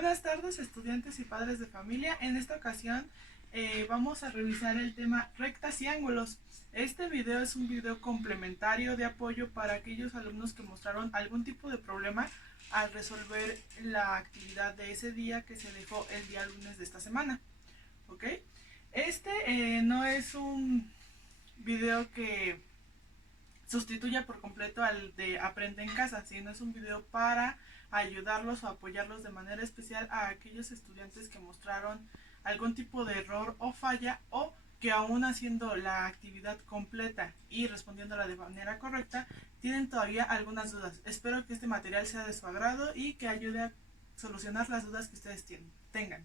Buenas tardes, estudiantes y padres de familia. En esta ocasión vamos a revisar el tema rectas y ángulos. Este video es un video complementario de apoyo para aquellos alumnos que mostraron algún tipo de problema al resolver la actividad de ese día que se dejó el día lunes de esta semana. ¿Ok? No es un video que sustituya por completo al de Aprende en Casa, sino es un video para ayudarlos o apoyarlos de manera especial a aquellos estudiantes que mostraron algún tipo de error o falla, o que aún haciendo la actividad completa y respondiéndola de manera correcta, tienen todavía algunas dudas. Espero que este material sea de su agrado y que ayude a solucionar las dudas que ustedes tengan.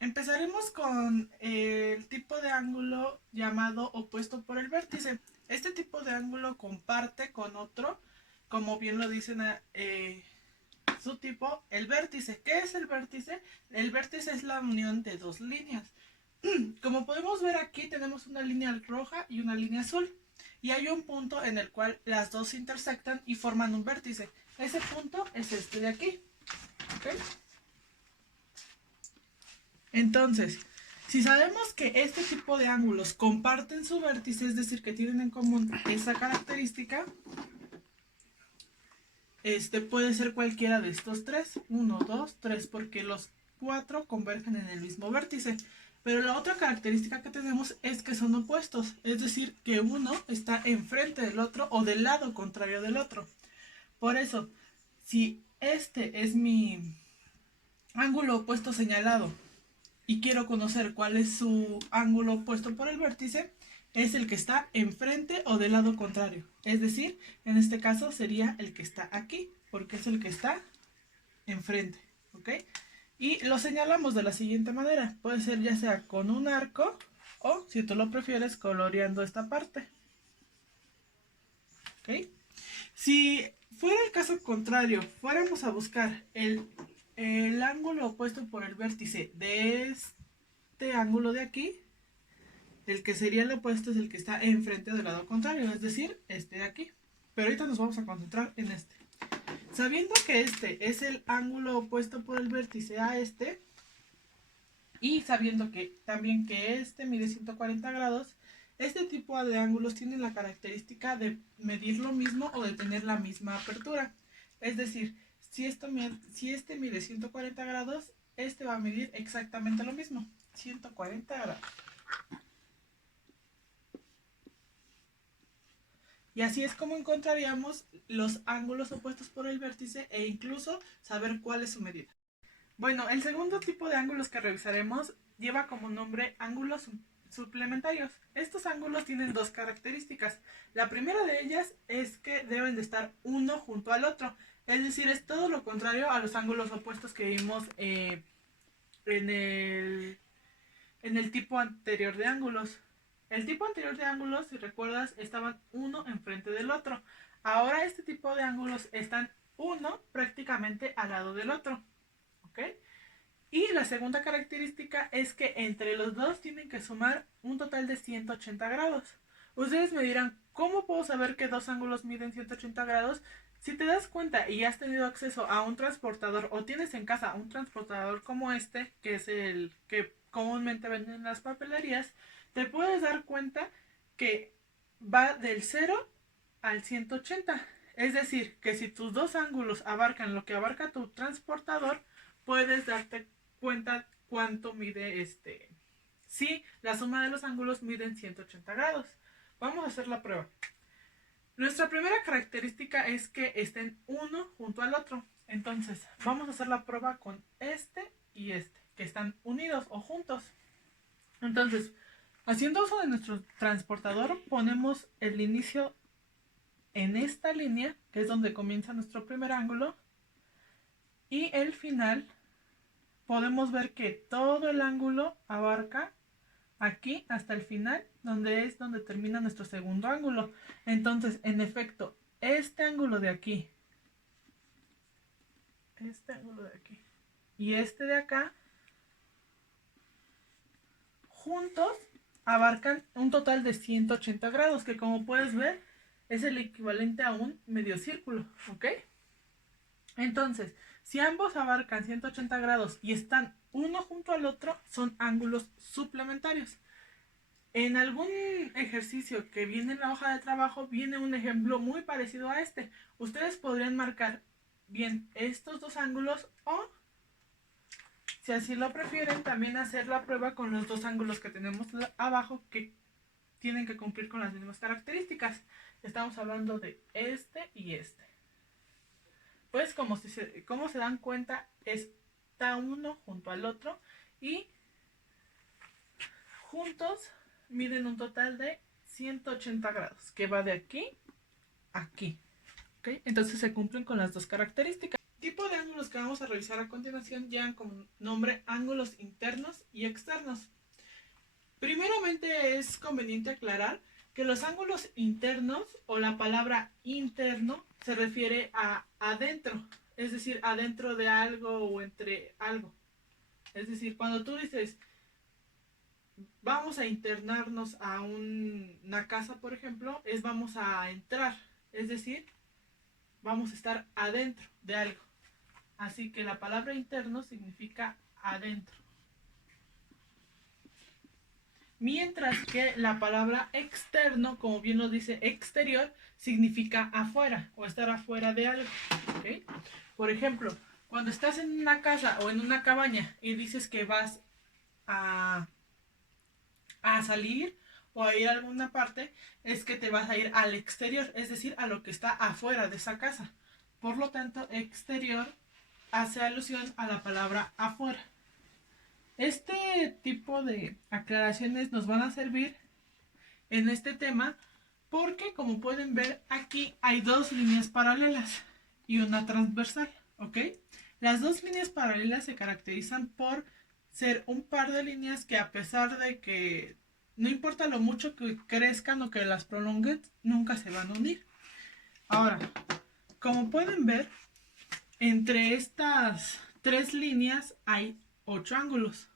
Empezaremos con el tipo de ángulo llamado opuesto por el vértice. Este tipo de ángulo comparte con otro, como bien lo dicen su tipo, el vértice. ¿Qué es el vértice? El vértice es la unión de dos líneas. Como podemos ver aquí, tenemos una línea roja y una línea azul. Y hay un punto en el cual las dos se intersectan y forman un vértice. Ese punto es este de aquí. ¿Okay? Entonces, si sabemos que este tipo de ángulos comparten su vértice, es decir, que tienen en común esa característica, puede ser cualquiera de estos tres, 1, 2, 3, porque los cuatro convergen en el mismo vértice. Pero la otra característica que tenemos es que son opuestos, es decir, que uno está enfrente del otro o del lado contrario del otro. Por eso, si este es mi ángulo opuesto señalado y quiero conocer cuál es su ángulo opuesto por el vértice, es el que está enfrente o del lado contrario. Es decir, en este caso sería el que está aquí, porque es el que está enfrente. ¿Ok? Y lo señalamos de la siguiente manera. Puede ser ya sea con un arco o, si tú lo prefieres, coloreando esta parte. ¿Ok? Si fuera el caso contrario, fuéramos a buscar el ángulo opuesto por el vértice de este ángulo de aquí, el que sería el opuesto es el que está enfrente del lado contrario, es decir, este de aquí. Pero ahorita nos vamos a concentrar en este. Sabiendo que este es el ángulo opuesto por el vértice a este, y sabiendo que también que este mide 140 grados, este tipo de ángulos tienen la característica de medir lo mismo o de tener la misma apertura. Es decir, si este mide 140 grados, este va a medir exactamente lo mismo, 140 grados. Y así es como encontraríamos los ángulos opuestos por el vértice e incluso saber cuál es su medida. Bueno, el segundo tipo de ángulos que revisaremos lleva como nombre ángulos suplementarios. Estos ángulos tienen dos características. La primera de ellas es que deben de estar uno junto al otro. Es decir, es todo lo contrario a los ángulos opuestos que vimos en el tipo anterior de ángulos. El tipo anterior de ángulos, si recuerdas, estaban uno enfrente del otro. Ahora este tipo de ángulos están uno prácticamente al lado del otro. ¿Ok? Y la segunda característica es que entre los dos tienen que sumar un total de 180 grados. Ustedes me dirán, ¿cómo puedo saber que dos ángulos miden 180 grados? Si te das cuenta y has tenido acceso a un transportador o tienes en casa un transportador como este, que es el que comúnmente venden en las papelerías, te puedes dar cuenta que va del 0 al 180. Es decir, que si tus dos ángulos abarcan lo que abarca tu transportador, puedes darte cuenta cuánto mide si la suma de los ángulos miden 180 grados. Vamos a hacer la prueba. Nuestra primera característica es que estén uno junto al otro. Entonces, vamos a hacer la prueba con este y este, que están unidos o juntos. Entonces, haciendo uso de nuestro transportador, ponemos el inicio en esta línea, que es donde comienza nuestro primer ángulo, y el final podemos ver que todo el ángulo abarca aquí hasta el final, donde es donde termina nuestro segundo ángulo. Entonces, en efecto, este ángulo de aquí y este de acá, juntos abarcan un total de 180 grados, que como puedes ver es el equivalente a un medio círculo, ¿ok? Entonces, Si ambos abarcan 180 grados y están uno junto al otro, son ángulos suplementarios. En algún ejercicio que viene en la hoja de trabajo, viene un ejemplo muy parecido a este. Ustedes podrían marcar bien estos dos ángulos o, si así lo prefieren, también hacer la prueba con los dos ángulos que tenemos abajo que tienen que cumplir con las mismas características. Estamos hablando de este y este. Pues como se dan cuenta, está uno junto al otro y juntos miden un total de 180 grados, que va de aquí a aquí. ¿Okay? Entonces se cumplen con las dos características. El tipo de ángulos que vamos a revisar a continuación llevan como nombre ángulos internos y externos. Primeramente es conveniente aclarar que los ángulos internos o la palabra interno se refiere a adentro, es decir, adentro de algo o entre algo. Es decir, cuando tú dices vamos a internarnos a una casa, por ejemplo, es vamos a entrar, es decir, vamos a estar adentro de algo. Así que la palabra interno significa adentro. Mientras que la palabra externo, como bien lo dice exterior, significa afuera o estar afuera de algo. ¿Okay? Por ejemplo, cuando estás en una casa o en una cabaña y dices que vas a salir o a ir a alguna parte, es que te vas a ir al exterior, es decir, a lo que está afuera de esa casa. Por lo tanto, exterior hace alusión a la palabra afuera. Este tipo de aclaraciones nos van a servir en este tema porque, como pueden ver, aquí hay dos líneas paralelas y una transversal, ¿ok? Las dos líneas paralelas se caracterizan por ser un par de líneas que, a pesar de que no importa lo mucho que crezcan o que las prolonguen, nunca se van a unir. Ahora, como pueden ver, entre estas tres líneas hay 8 ángulos.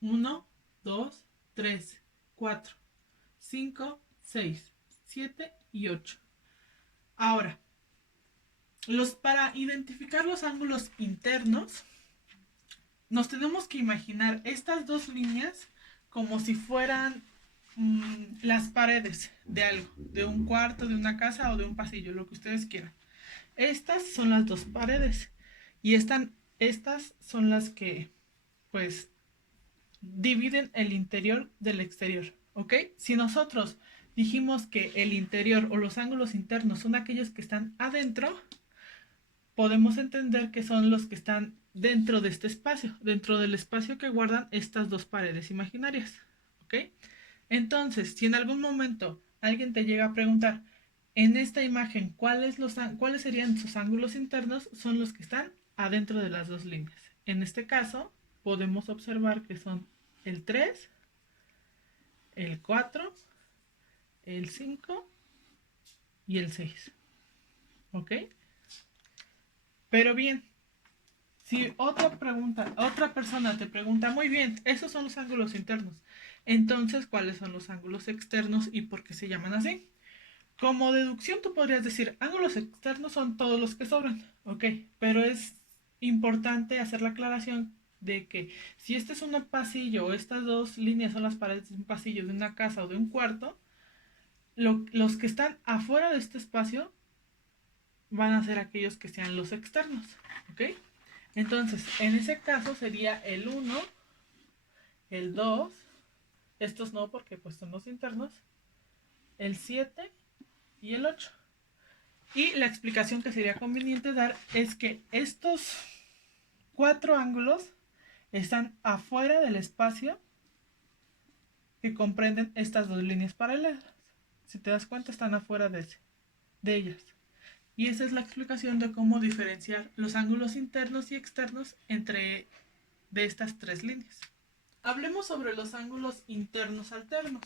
1, 2, 3, 4, 5, 6, 7 y 8. Ahora, para identificar los ángulos internos, nos tenemos que imaginar estas dos líneas como si fueran las paredes de algo, de un cuarto, de una casa o de un pasillo, lo que ustedes quieran. Estas son las dos paredes y estas son las que, pues, dividen el interior del exterior, ¿ok? Si nosotros dijimos que el interior o los ángulos internos son aquellos que están adentro, podemos entender que son los que están dentro de este espacio, dentro del espacio que guardan estas dos paredes imaginarias, ¿ok? Entonces, si en algún momento alguien te llega a preguntar, en esta imagen, ¿cuáles serían sus ángulos internos? Son los que están adentro de las dos líneas. En este caso, podemos observar que son el 3, el 4, el 5 y el 6. ¿Ok? Pero bien, si otra persona te pregunta, muy bien, esos son los ángulos internos. Entonces, ¿cuáles son los ángulos externos y por qué se llaman así? Como deducción, tú podrías decir, ángulos externos son todos los que sobran. Ok, pero es importante hacer la aclaración de que si este es un pasillo o estas dos líneas son las paredes de un pasillo, de una casa o de un cuarto, los que están afuera de este espacio van a ser aquellos que sean los externos, ¿ok? Entonces, en ese caso sería el 1, el 2, estos no porque pues son los internos, el 7 y el 8. Y la explicación que sería conveniente dar es que estos 4 ángulos están afuera del espacio que comprenden estas dos líneas paralelas. Si te das cuenta, están afuera de ellas. Y esa es la explicación de cómo diferenciar los ángulos internos y externos de estas tres líneas. Hablemos sobre los ángulos internos alternos.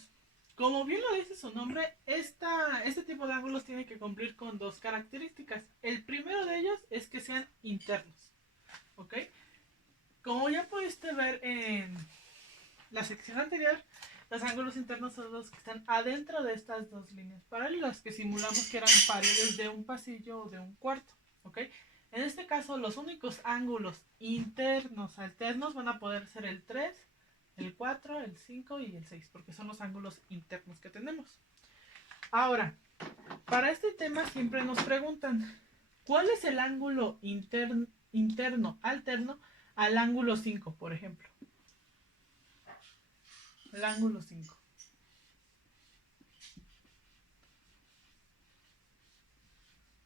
Como bien lo dice su nombre, este tipo de ángulos tiene que cumplir con dos características. El primero de ellos es que sean internos. ¿Ok? Como ya pudiste ver en la sección anterior, los ángulos internos son los que están adentro de estas dos líneas paralelas que simulamos que eran paredes de un pasillo o de un cuarto. ¿Ok? En este caso, los únicos ángulos internos alternos van a poder ser el 3, el 4, el 5 y el 6, porque son los ángulos internos que tenemos. Ahora, para este tema siempre nos preguntan, ¿cuál es el ángulo interno alterno al ángulo 5, por ejemplo? El ángulo 5.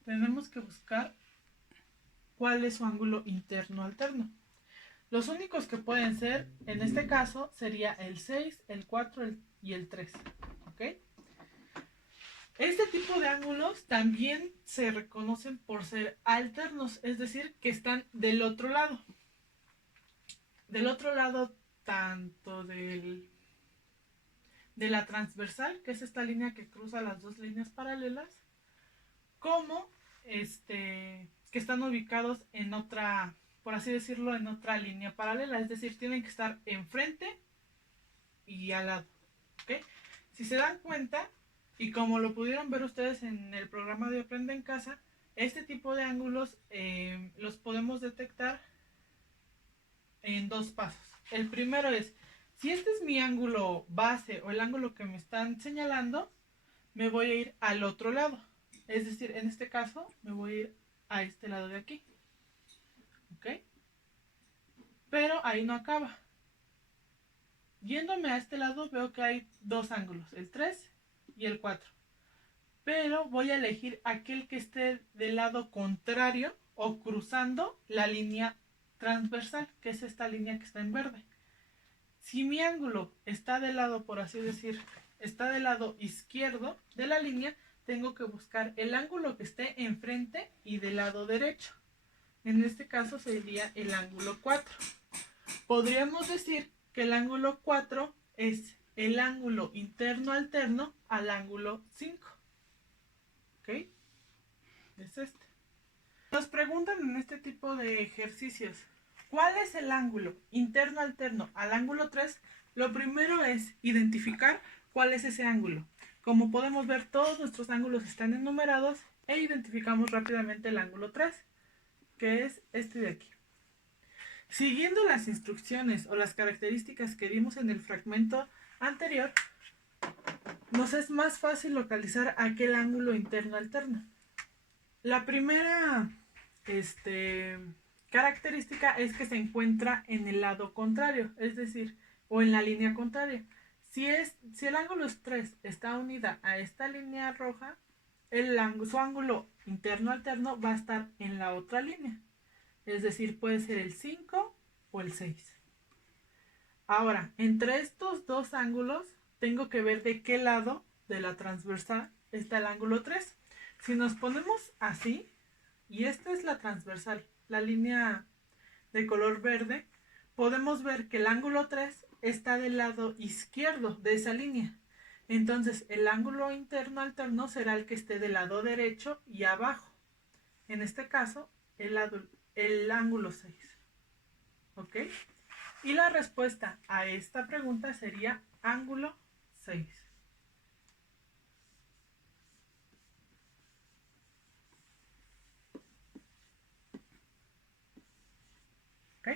Tenemos que buscar cuál es su ángulo interno alterno. Los únicos que pueden ser, en este caso, sería el 6, el 4 y el 3. ¿Ok? Este tipo de ángulos también se reconocen por ser alternos, es decir, que están del otro lado. Del otro lado tanto de la transversal, que es esta línea que cruza las dos líneas paralelas, como que están ubicados en otra, por así decirlo, en otra línea paralela, es decir, tienen que estar enfrente y al lado. ¿Okay? Si se dan cuenta, y como lo pudieron ver ustedes en el programa de Aprende en Casa, este tipo de ángulos los podemos detectar en dos pasos. El primero es, si este es mi ángulo base o el ángulo que me están señalando, me voy a ir al otro lado. Es decir, en este caso, me voy a ir a este lado de aquí. ¿Ok? Pero ahí no acaba. Yéndome a este lado veo que hay dos ángulos, el 3 y el 4. Pero voy a elegir aquel que esté del lado contrario o cruzando la línea transversal, que es esta línea que está en verde. Si mi ángulo está del lado, por así decir, está del lado izquierdo de la línea, tengo que buscar el ángulo que esté enfrente y del lado derecho. En este caso sería el ángulo 4. Podríamos decir que el ángulo 4 es el ángulo interno alterno al ángulo 5. ¿Ok? Es este. Nos preguntan en este tipo de ejercicios, ¿cuál es el ángulo interno alterno al ángulo 3? Lo primero es identificar cuál es ese ángulo. Como podemos ver, todos nuestros ángulos están enumerados e identificamos rápidamente el ángulo 3, que es este de aquí. Siguiendo las instrucciones o las características que vimos en el fragmento anterior, nos es más fácil localizar aquel ángulo interno alterno. La primera característica es que se encuentra en el lado contrario, es decir, o en la línea contraria. Si el ángulo 3 está unida a esta línea roja, su ángulo interno alterno va a estar en la otra línea. Es decir, puede ser el 5 o el 6. Ahora, entre estos dos ángulos, tengo que ver de qué lado de la transversal está el ángulo 3. Si nos ponemos así, y esta es la transversal, la línea de color verde, podemos ver que el ángulo 3 está del lado izquierdo de esa línea. Entonces, el ángulo interno alterno será el que esté del lado derecho y abajo. En este caso, el ángulo 6. ¿Ok? Y la respuesta a esta pregunta sería ángulo 6. ¿Ok?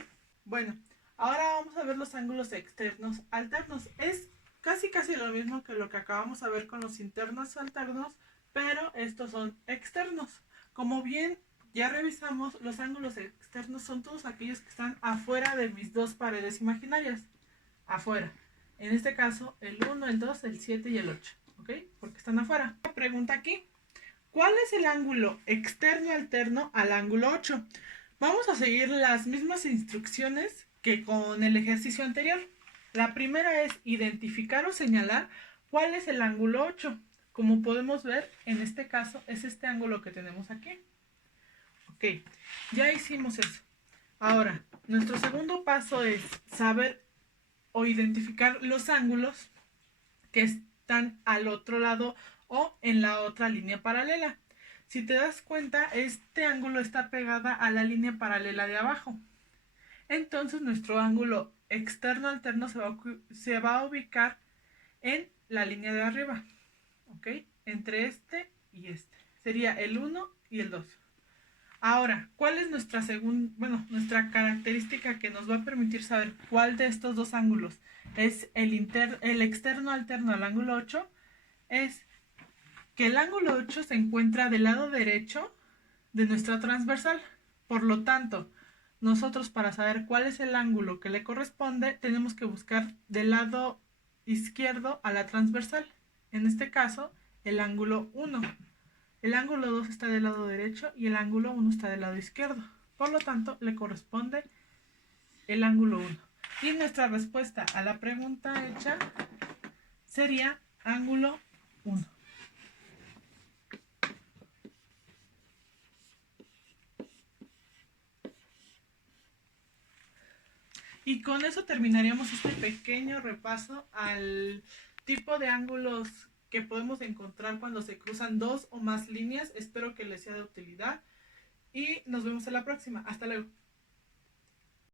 Bueno, ahora vamos a ver los ángulos externos alternos. Es casi lo mismo que lo que acabamos de ver con los internos alternos, pero estos son externos. Como bien ya revisamos, los ángulos externos son todos aquellos que están afuera de mis dos paredes imaginarias. Afuera. En este caso, el 1, el 2, el 7 y el 8. ¿Ok? Porque están afuera. Pregunta aquí. ¿Cuál es el ángulo externo alterno al ángulo 8? Vamos a seguir las mismas instrucciones que con el ejercicio anterior. La primera es identificar o señalar cuál es el ángulo 8. Como podemos ver, en este caso es este ángulo que tenemos aquí. Ok, ya hicimos eso. Ahora, nuestro segundo paso es saber o identificar los ángulos que están al otro lado o en la otra línea paralela. Si te das cuenta, este ángulo está pegada a la línea paralela de abajo. Entonces nuestro ángulo externo alterno se va a ubicar en la línea de arriba. ¿Ok? Entre este y este. Sería el 1 y el 2. Ahora, ¿cuál es nuestra característica que nos va a permitir saber cuál de estos dos ángulos es el externo alterno al ángulo 8? Es que el ángulo 8 se encuentra del lado derecho de nuestra transversal. Por lo tanto, nosotros para saber cuál es el ángulo que le corresponde, tenemos que buscar del lado izquierdo a la transversal. En este caso, el ángulo 1. El ángulo 2 está del lado derecho y el ángulo 1 está del lado izquierdo. Por lo tanto, le corresponde el ángulo 1. Y nuestra respuesta a la pregunta hecha sería ángulo 1. Y con eso terminaríamos este pequeño repaso al tipo de ángulos que podemos encontrar cuando se cruzan dos o más líneas. Espero que les sea de utilidad y nos vemos en la próxima. Hasta luego.